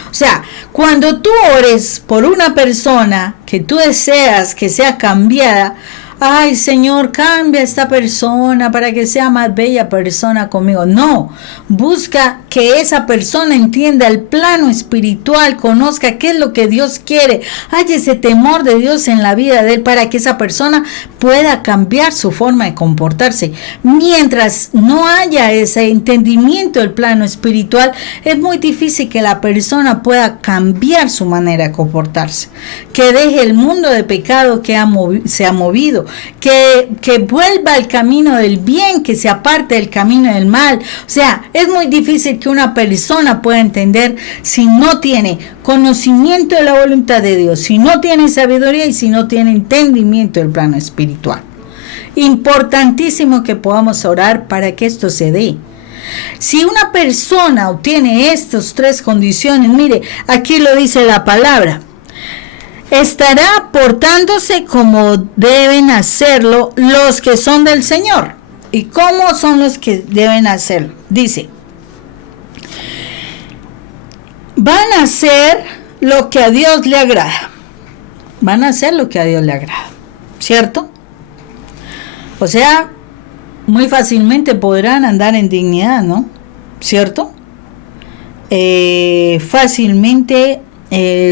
O sea, cuando tú ores por una persona que tú deseas que sea cambiada, ay Señor, cambia a esta persona para que sea más bella persona conmigo. No, busca que esa persona entienda el plano espiritual, conozca qué es lo que Dios quiere, haya ese temor de Dios en la vida de él para que esa persona pueda cambiar su forma de comportarse. Mientras no haya ese entendimiento del plano espiritual, es muy difícil que la persona pueda cambiar su manera de comportarse, que deje el mundo de pecado que se ha movido, que vuelva al camino del bien, que se aparte del camino del mal. O sea, es muy difícil que una persona pueda entender si no tiene conocimiento de la voluntad de Dios, si no tiene sabiduría y si no tiene entendimiento del plano espiritual. Importantísimo que podamos orar para que esto se dé. Si una persona obtiene estas tres condiciones, mire, aquí lo dice la palabra, estará portándose como deben hacerlo los que son del Señor. ¿Y cómo son los que deben hacerlo? Dice, van a hacer lo que a Dios le agrada. Van a hacer lo que a Dios le agrada, ¿cierto? O sea, muy fácilmente podrán andar en dignidad, ¿no? ¿Cierto? Fácilmente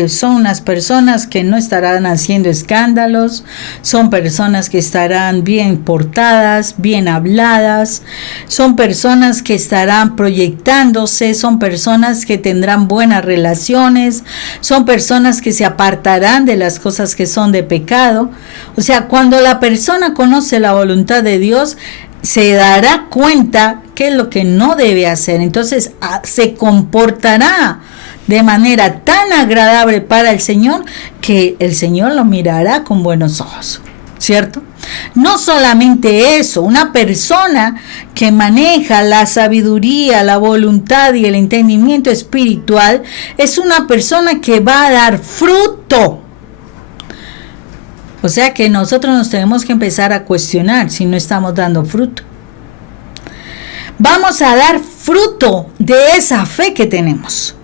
son unas personas que no estarán haciendo escándalos, son personas que estarán bien portadas, bien habladas, son personas que estarán proyectándose, son personas que tendrán buenas relaciones, son personas que se apartarán de las cosas que son de pecado. O sea, cuando la persona conoce la voluntad de Dios, se dará cuenta qué es lo que no debe hacer. Entonces se comportará de manera tan agradable para el Señor que el Señor lo mirará con buenos ojos, ¿cierto? No solamente eso, una persona que maneja la sabiduría, la voluntad y el entendimiento espiritual es una persona que va a dar fruto. O sea que nosotros nos tenemos que empezar a cuestionar si no estamos dando fruto. Vamos a dar fruto de esa fe que tenemos.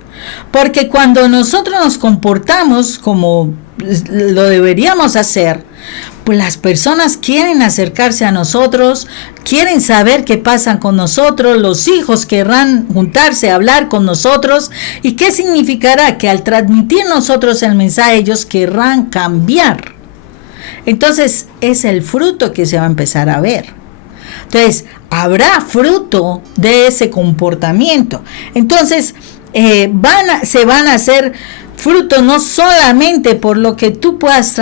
Porque cuando nosotros nos comportamos como lo deberíamos hacer, pues las personas quieren acercarse a nosotros, quieren saber qué pasa con nosotros, los hijos querrán juntarse a hablar con nosotros. ¿Y qué significará? Que al transmitir nosotros el mensaje, ellos querrán cambiar. Entonces es el fruto que se va a empezar a ver. Entonces habrá fruto de ese comportamiento. Entonces se van a hacer fruto no solamente por lo que tú puedas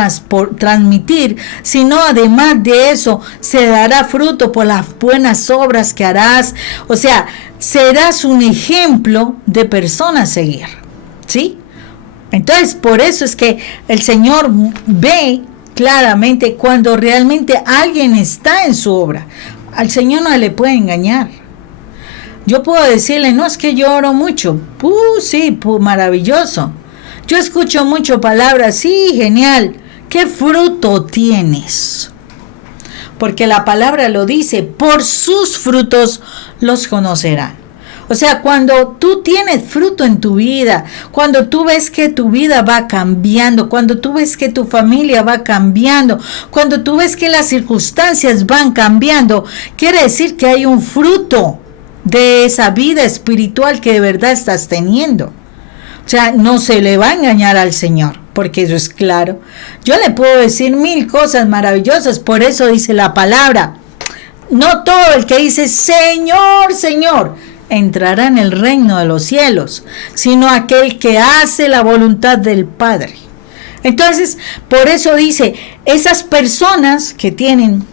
transmitir, sino además de eso se dará fruto por las buenas obras que harás. O sea, serás un ejemplo de persona a seguir, ¿sí? Entonces por eso es que el Señor ve claramente cuando realmente alguien está en su obra. Al Señor no le puede engañar. Yo puedo decirle, no, es que yo oro mucho. Sí, maravilloso. Yo escucho mucho palabras, sí, genial. ¿Qué fruto tienes? Porque la palabra lo dice, por sus frutos los conocerán. O sea, cuando tú tienes fruto en tu vida, cuando tú ves que tu vida va cambiando, cuando tú ves que tu familia va cambiando, cuando tú ves que las circunstancias van cambiando, quiere decir que hay un fruto de esa vida espiritual que de verdad estás teniendo. O sea, no se le va a engañar al Señor, porque eso es claro. Yo le puedo decir 1000 cosas maravillosas, por eso dice la palabra. No todo el que dice Señor, Señor, entrará en el reino de los cielos, sino aquel que hace la voluntad del Padre. Entonces, por eso dice, esas personas que tienen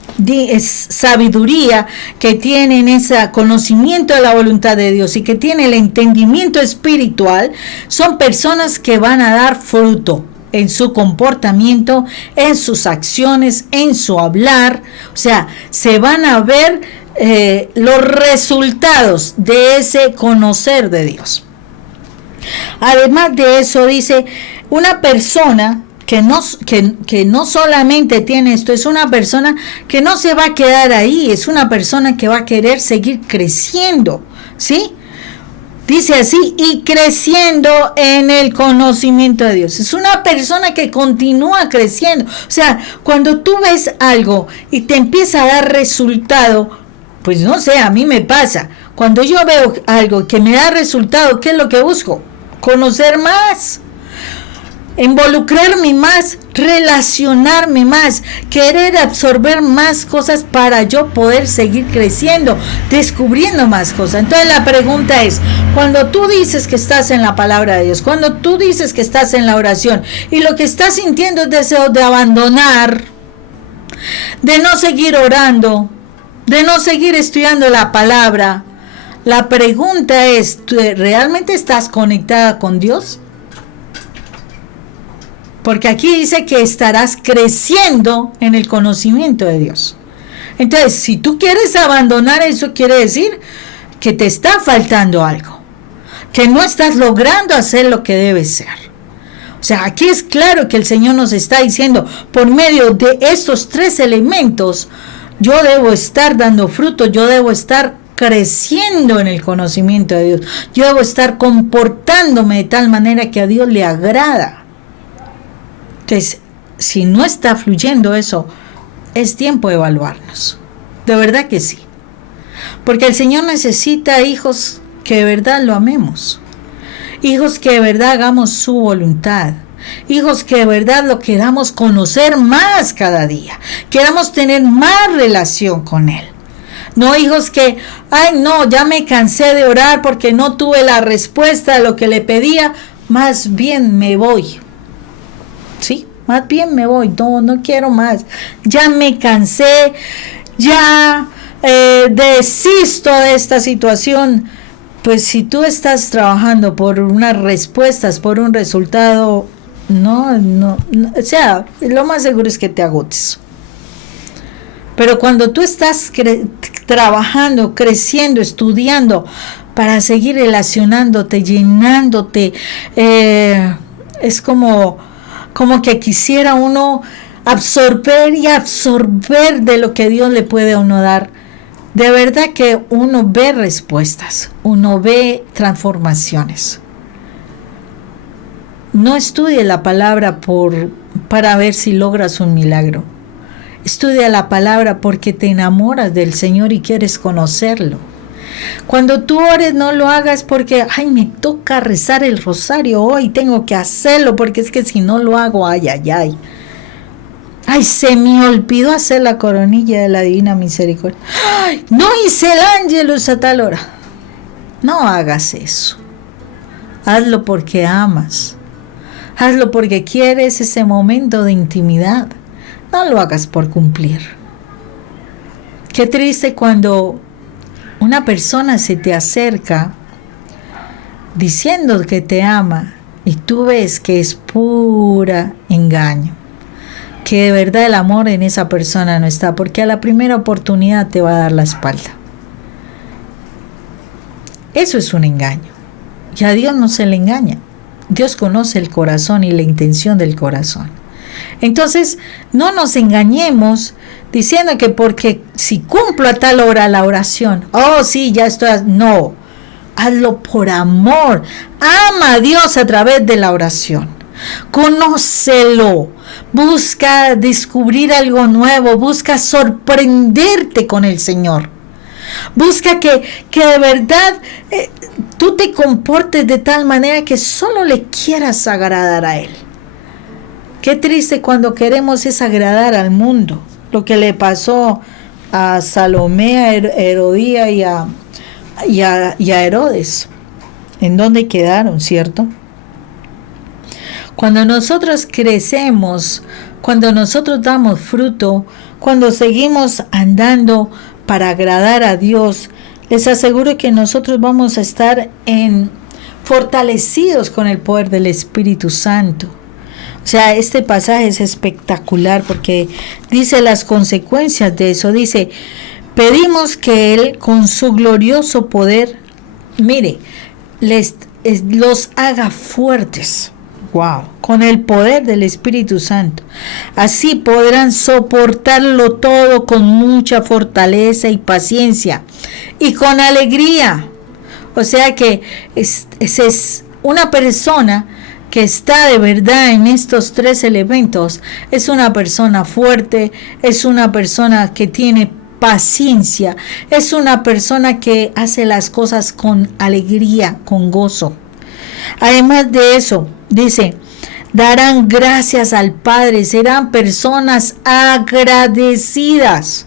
sabiduría, que tienen ese conocimiento de la voluntad de Dios y que tienen el entendimiento espiritual, son personas que van a dar fruto en su comportamiento, en sus acciones, en su hablar. O sea, se van a ver los resultados de ese conocer de Dios. Además de eso, dice, una persona que no solamente tiene esto, es una persona que no se va a quedar ahí, es una persona que va a querer seguir creciendo, ¿sí? Dice así, y creciendo en el conocimiento de Dios. Es una persona que continúa creciendo. O sea, cuando tú ves algo y te empieza a dar resultado, pues no sé, a mí me pasa. Cuando yo veo algo que me da resultado, ¿qué es lo que busco? Conocer más, involucrarme más, relacionarme más, querer absorber más cosas para yo poder seguir creciendo, descubriendo más cosas. Entonces la pregunta es, cuando tú dices que estás en la palabra de Dios, cuando tú dices que estás en la oración y lo que estás sintiendo es deseo de abandonar, de no seguir orando, de no seguir estudiando la palabra, la pregunta es, ¿tú realmente estás conectada con Dios? Porque aquí dice que estarás creciendo en el conocimiento de Dios. Entonces, si tú quieres abandonar eso, quiere decir que te está faltando algo, que no estás logrando hacer lo que debes ser. O sea, aquí es claro que el Señor nos está diciendo, por medio de estos 3 elementos, yo debo estar dando fruto, yo debo estar creciendo en el conocimiento de Dios, yo debo estar comportándome de tal manera que a Dios le agrada. Entonces, si no está fluyendo eso, es tiempo de evaluarnos. De verdad que sí. Porque el Señor necesita hijos que de verdad lo amemos. Hijos que de verdad hagamos su voluntad. Hijos que de verdad lo queramos conocer más cada día. Queramos tener más relación con Él. No hijos que, ay no, ya me cansé de orar porque no tuve la respuesta a lo que le pedía. Más bien me voy. Sí, más bien me voy, no quiero más, ya me cansé, ya desisto de esta situación. Pues si tú estás trabajando por unas respuestas, por un resultado, no, o sea, lo más seguro es que te agotes. Pero cuando tú estás trabajando, creciendo, estudiando, para seguir relacionándote, llenándote, es como que quisiera uno absorber de lo que Dios le puede a uno dar. De verdad que uno ve respuestas, uno ve transformaciones. No estudie la palabra para ver si logras un milagro. Estudia la palabra porque te enamoras del Señor y quieres conocerlo. Cuando tú ores, no lo hagas porque, ay, me toca rezar el rosario hoy, tengo que hacerlo, porque es que si no lo hago, ay, ay, se me olvidó hacer la coronilla de la Divina Misericordia. Ay, no hice el ángelus a tal hora. No hagas eso. Hazlo porque amas. Hazlo porque quieres ese momento de intimidad. No lo hagas por cumplir. Qué triste cuando una persona se te acerca diciendo que te ama y tú ves que es pura engaño, que de verdad el amor en esa persona no está, porque a la primera oportunidad te va a dar la espalda. Eso es un engaño y a Dios no se le engaña. Dios conoce el corazón y la intención del corazón. Entonces no nos engañemos diciendo que porque si cumplo a tal hora la oración, oh sí, ya estoy, no, hazlo por amor, ama a Dios a través de la oración, conócelo, busca descubrir algo nuevo, busca sorprenderte con el Señor, busca que de verdad tú te comportes de tal manera que solo le quieras agradar a Él. Qué triste cuando queremos es agradar al mundo. Lo que le pasó a Salomé, a Herodía y a Herodes. ¿En dónde quedaron, cierto? Cuando nosotros crecemos, cuando nosotros damos fruto, cuando seguimos andando para agradar a Dios, les aseguro que nosotros vamos a estar fortalecidos con el poder del Espíritu Santo. O sea, este pasaje es espectacular porque dice las consecuencias de eso. Dice, pedimos que Él con su glorioso poder, mire, los haga fuertes. Wow, con el poder del Espíritu Santo. Así podrán soportarlo todo con mucha fortaleza y paciencia y con alegría. O sea que es una persona que está de verdad en estos tres elementos. Es una persona fuerte, es una persona que tiene paciencia, es una persona que hace las cosas con alegría, con gozo. Además de eso, dice, darán gracias al Padre, serán personas agradecidas,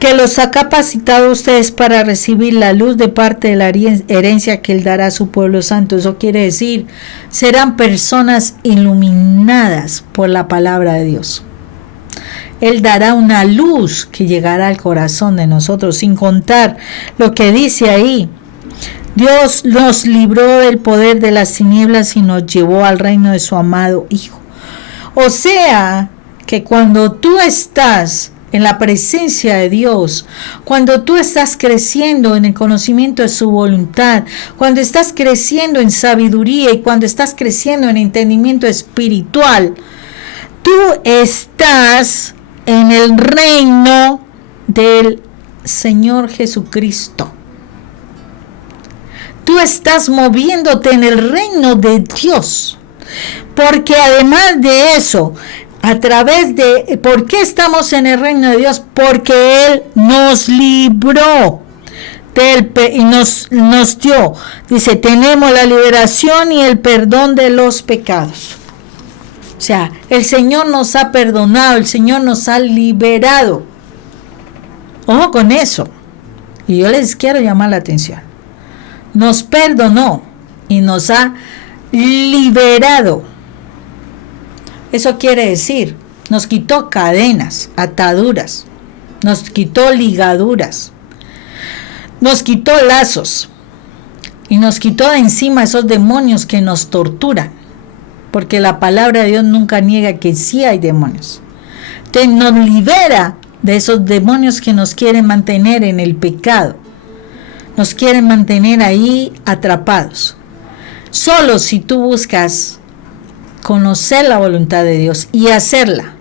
que los ha capacitado a ustedes para recibir la luz de parte de la herencia que Él dará a su pueblo santo. Eso quiere decir, serán personas iluminadas por la palabra de Dios. Él dará una luz que llegará al corazón de nosotros, sin contar lo que dice ahí. Dios nos libró del poder de las tinieblas y nos llevó al reino de su amado Hijo. O sea, que cuando tú estás en la presencia de Dios, cuando tú estás creciendo en el conocimiento de su voluntad, cuando estás creciendo en sabiduría y cuando estás creciendo en entendimiento espiritual, tú estás en el reino del Señor Jesucristo. Tú estás moviéndote en el reino de Dios, porque además de eso, a través de, ¿por qué estamos en el reino de Dios? Porque Él nos libró y nos dio, dice, tenemos la liberación y el perdón de los pecados. O sea, el Señor nos ha perdonado, el Señor nos ha liberado. Ojo con eso. Y yo les quiero llamar la atención. Nos perdonó y nos ha liberado. Eso quiere decir, nos quitó cadenas, ataduras, nos quitó ligaduras, nos quitó lazos y nos quitó de encima esos demonios que nos torturan, porque la palabra de Dios nunca niega que sí hay demonios. Entonces nos libera de esos demonios que nos quieren mantener en el pecado, nos quieren mantener ahí atrapados. Solo si tú buscas conocer la voluntad de Dios y hacerla,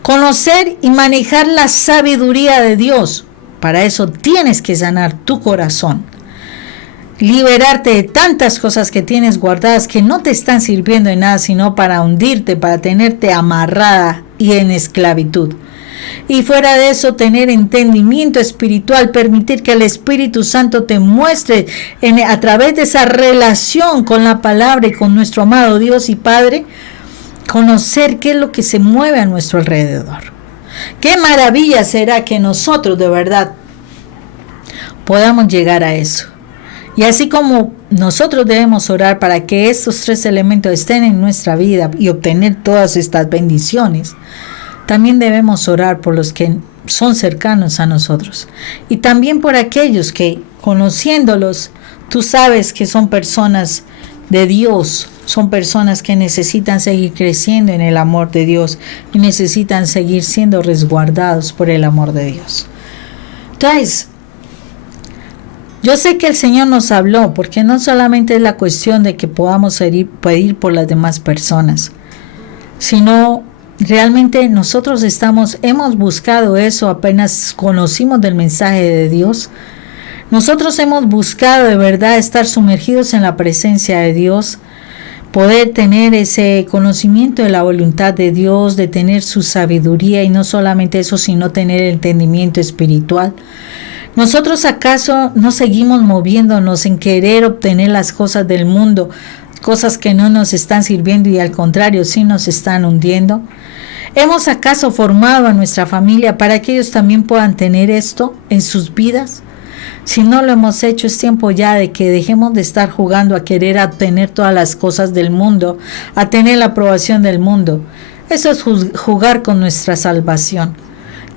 conocer y manejar la sabiduría de Dios, para eso tienes que sanar tu corazón, liberarte de tantas cosas que tienes guardadas que no te están sirviendo de nada sino para hundirte, para tenerte amarrada y en esclavitud. Y fuera de eso, tener entendimiento espiritual, permitir que el Espíritu Santo te muestre a través de esa relación con la palabra y con nuestro amado Dios y Padre, conocer qué es lo que se mueve a nuestro alrededor. Qué maravilla será que nosotros de verdad podamos llegar a eso. Y así como nosotros debemos orar para que estos tres elementos estén en nuestra vida y obtener todas estas bendiciones, también debemos orar por los que son cercanos a nosotros. Y también por aquellos que, conociéndolos, tú sabes que son personas de Dios, son personas que necesitan seguir creciendo en el amor de Dios y necesitan seguir siendo resguardados por el amor de Dios. Entonces, yo sé que el Señor nos habló, porque no solamente es la cuestión de que podamos pedir por las demás personas, sino realmente nosotros hemos buscado eso apenas conocimos del mensaje de Dios. Nosotros hemos buscado de verdad estar sumergidos en la presencia de Dios, poder tener ese conocimiento de la voluntad de Dios, de tener su sabiduría y no solamente eso, sino tener el entendimiento espiritual. ¿Nosotros acaso no seguimos moviéndonos en querer obtener las cosas del mundo, cosas que no nos están sirviendo y al contrario sí nos están hundiendo? ¿Hemos acaso formado a nuestra familia para que ellos también puedan tener esto en sus vidas? Si no lo hemos hecho, es tiempo ya de que dejemos de estar jugando a querer obtener todas las cosas del mundo, a tener la aprobación del mundo. Eso es jugar con nuestra salvación.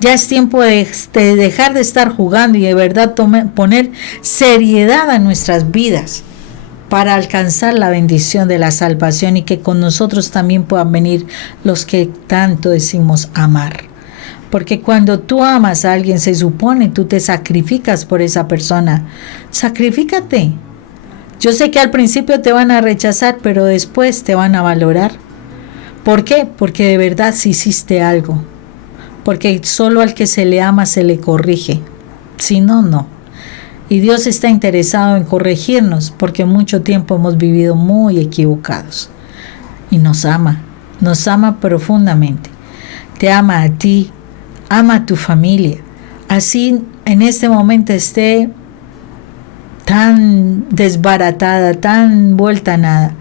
Ya es tiempo de dejar de estar jugando y de verdad poner seriedad a nuestras vidas para alcanzar la bendición de la salvación y que con nosotros también puedan venir los que tanto decimos amar. Porque cuando tú amas a alguien, se supone tú te sacrificas por esa persona. Sacrifícate. Yo sé que al principio te van a rechazar, pero después te van a valorar. ¿Por qué? Porque de verdad sí hiciste algo. Porque solo al que se le ama se le corrige. Si no, no. Y Dios está interesado en corregirnos porque mucho tiempo hemos vivido muy equivocados. Y nos ama profundamente. Te ama a ti, ama a tu familia. Así en este momento esté tan desbaratada, tan vuelta a nada.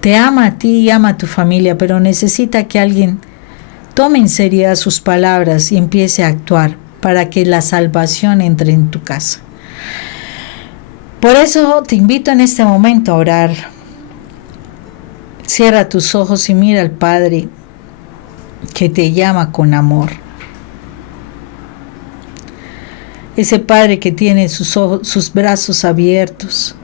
Te ama a ti y ama a tu familia, pero necesita que alguien tome en seriedad sus palabras y empiece a actuar para que la salvación entre en tu casa. Por eso te invito en este momento a orar. Cierra tus ojos y mira al Padre que te llama con amor. Ese Padre que tiene sus brazos abiertos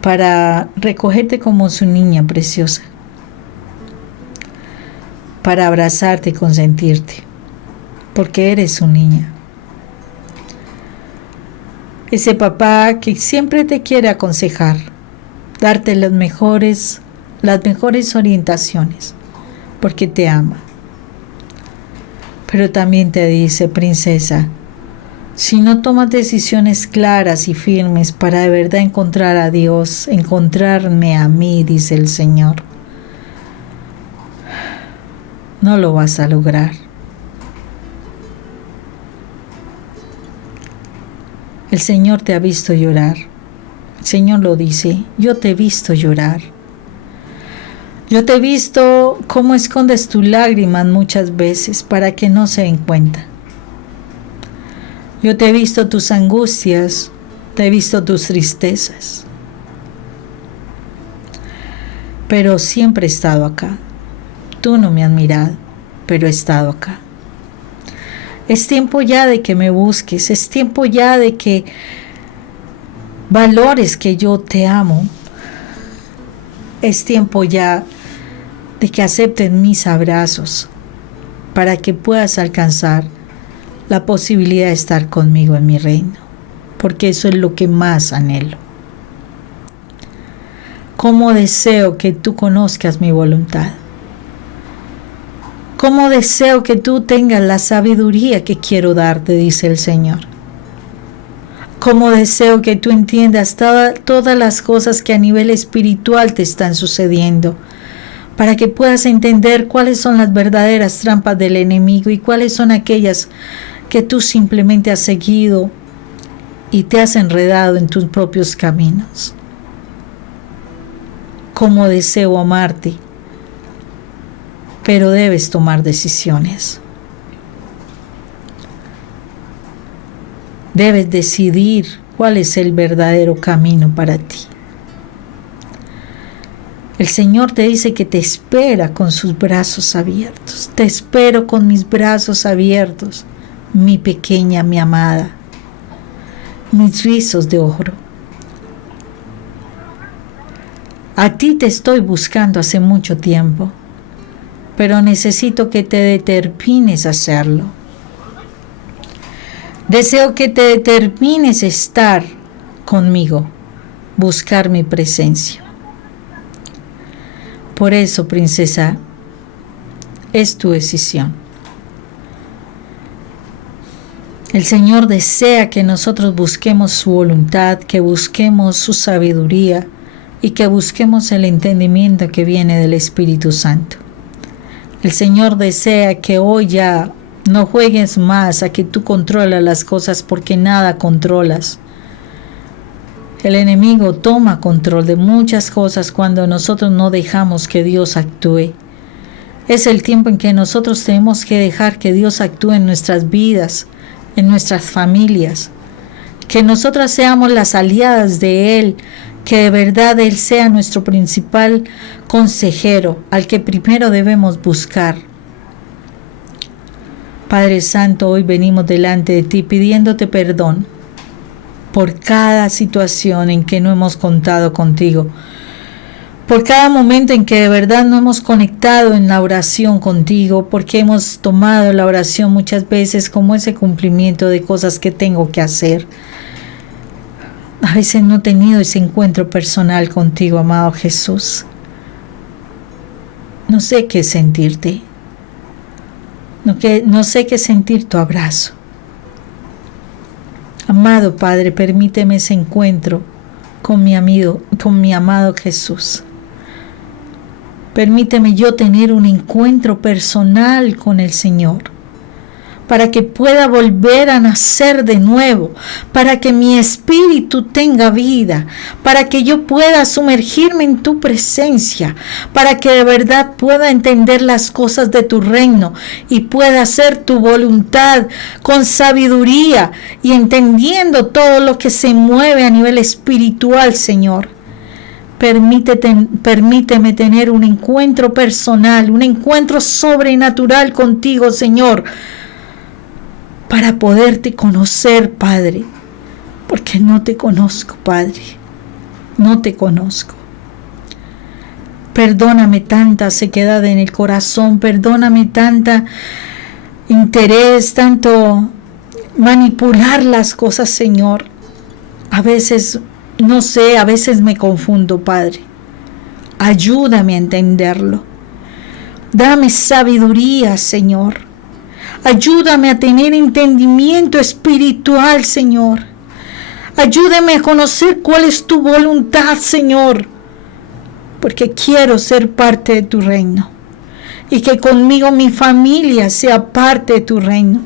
para recogerte como su niña preciosa, para abrazarte y consentirte, porque eres su niña. Ese papá que siempre te quiere aconsejar, darte las mejores orientaciones, porque te ama. Pero también te dice, princesa, si no tomas decisiones claras y firmes para de verdad encontrar a Dios, encontrarme a mí, dice el Señor, no lo vas a lograr. El Señor te ha visto llorar. El Señor lo dice, yo te he visto llorar. Yo te he visto cómo escondes tus lágrimas muchas veces para que no se den cuenta. Yo te he visto tus angustias, te he visto tus tristezas. Pero siempre he estado acá. Tú no me has mirado, pero he estado acá. Es tiempo ya de que me busques, es tiempo ya de que valores que yo te amo. Es tiempo ya de que acepten mis abrazos para que puedas alcanzar la posibilidad de estar conmigo en mi reino, porque eso es lo que más anhelo. Cómo deseo que tú conozcas mi voluntad. Cómo deseo que tú tengas la sabiduría que quiero darte, dice el Señor. Cómo deseo que tú entiendas todas las cosas que a nivel espiritual te están sucediendo, para que puedas entender cuáles son las verdaderas trampas del enemigo y cuáles son aquellas que tú simplemente has seguido y te has enredado en tus propios caminos. Cómo deseo amarte, pero debes tomar decisiones. Debes decidir cuál es el verdadero camino para ti. El Señor te dice que te espera con sus brazos abiertos. Te espero con mis brazos abiertos, mi pequeña, mi amada, mis rizos de oro. A ti te estoy buscando hace mucho tiempo, pero necesito que te determines a hacerlo. Deseo que te determines a estar conmigo, buscar mi presencia. Por eso, princesa, es tu decisión. El Señor desea que nosotros busquemos su voluntad, que busquemos su sabiduría y que busquemos el entendimiento que viene del Espíritu Santo. El Señor desea que hoy ya no juegues más a que tú controlas las cosas, porque nada controlas. El enemigo toma control de muchas cosas cuando nosotros no dejamos que Dios actúe. Es el tiempo en que nosotros tenemos que dejar que Dios actúe en nuestras vidas, en nuestras familias. Que nosotras seamos las aliadas de Él, que de verdad Él sea nuestro principal consejero, al que primero debemos buscar. Padre Santo, hoy venimos delante de ti pidiéndote perdón por cada situación en que no hemos contado contigo, por cada momento en que de verdad no hemos conectado en la oración contigo, porque hemos tomado la oración muchas veces como ese cumplimiento de cosas que tengo que hacer. A veces no he tenido ese encuentro personal contigo, amado Jesús. No sé qué sentirte. No sé qué sentir tu abrazo. Amado Padre, permíteme ese encuentro con mi amado Jesús. Permíteme yo tener un encuentro personal con el Señor, para que pueda volver a nacer de nuevo, para que mi espíritu tenga vida, para que yo pueda sumergirme en tu presencia, para que de verdad pueda entender las cosas de tu reino y pueda hacer tu voluntad con sabiduría y entendiendo todo lo que se mueve a nivel espiritual, Señor. Permíteme tener un encuentro personal, un encuentro sobrenatural contigo, Señor, para poderte conocer, Padre, porque no te conozco, Padre, no te conozco. Perdóname tanta sequedad en el corazón, perdóname tanta interés, tanto manipular las cosas, Señor. A veces, no sé, a veces me confundo, Padre. Ayúdame a entenderlo. Dame sabiduría, Señor. Ayúdame a tener entendimiento espiritual, Señor. Ayúdame a conocer cuál es tu voluntad, Señor. Porque quiero ser parte de tu reino. Y que conmigo mi familia sea parte de tu reino.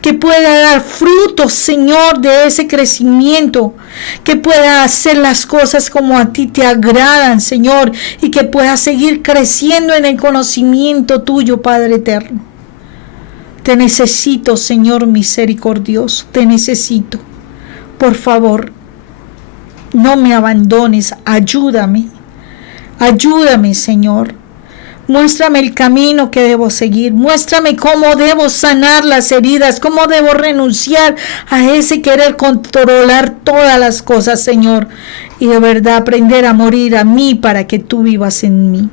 Que pueda dar frutos, Señor, de ese crecimiento. Que pueda hacer las cosas como a ti te agradan, Señor. Y que pueda seguir creciendo en el conocimiento tuyo, Padre eterno. Te necesito, Señor misericordioso, te necesito. Por favor, no me abandones, ayúdame. Ayúdame, Señor. Muéstrame el camino que debo seguir. Muéstrame cómo debo sanar las heridas, cómo debo renunciar a ese querer controlar todas las cosas, Señor. Y de verdad aprender a morir a mí para que tú vivas en mí.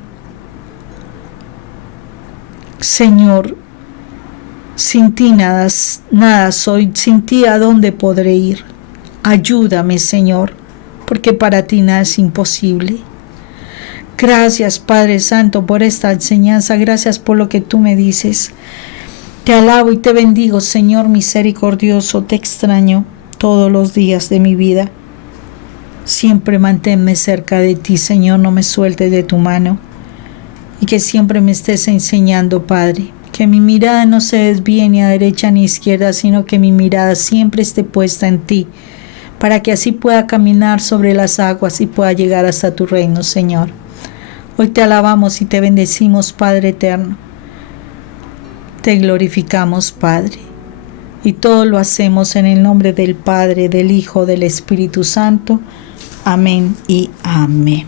Señor, sin ti nada soy, sin ti a dónde podré ir. Ayúdame, Señor, porque para ti nada es imposible. Gracias, Padre Santo, por esta enseñanza. Gracias por lo que tú me dices. Te alabo y te bendigo, Señor misericordioso. Te extraño todos los días de mi vida. Siempre manténme cerca de ti, Señor, no me sueltes de tu mano. Y que siempre me estés enseñando, Padre. Que mi mirada no se desvíe ni a derecha ni a izquierda, sino que mi mirada siempre esté puesta en ti, para que así pueda caminar sobre las aguas y pueda llegar hasta tu reino, Señor. Hoy te alabamos y te bendecimos, Padre eterno. Te glorificamos, Padre. Y todo lo hacemos en el nombre del Padre, del Hijo, del Espíritu Santo. Amén y amén.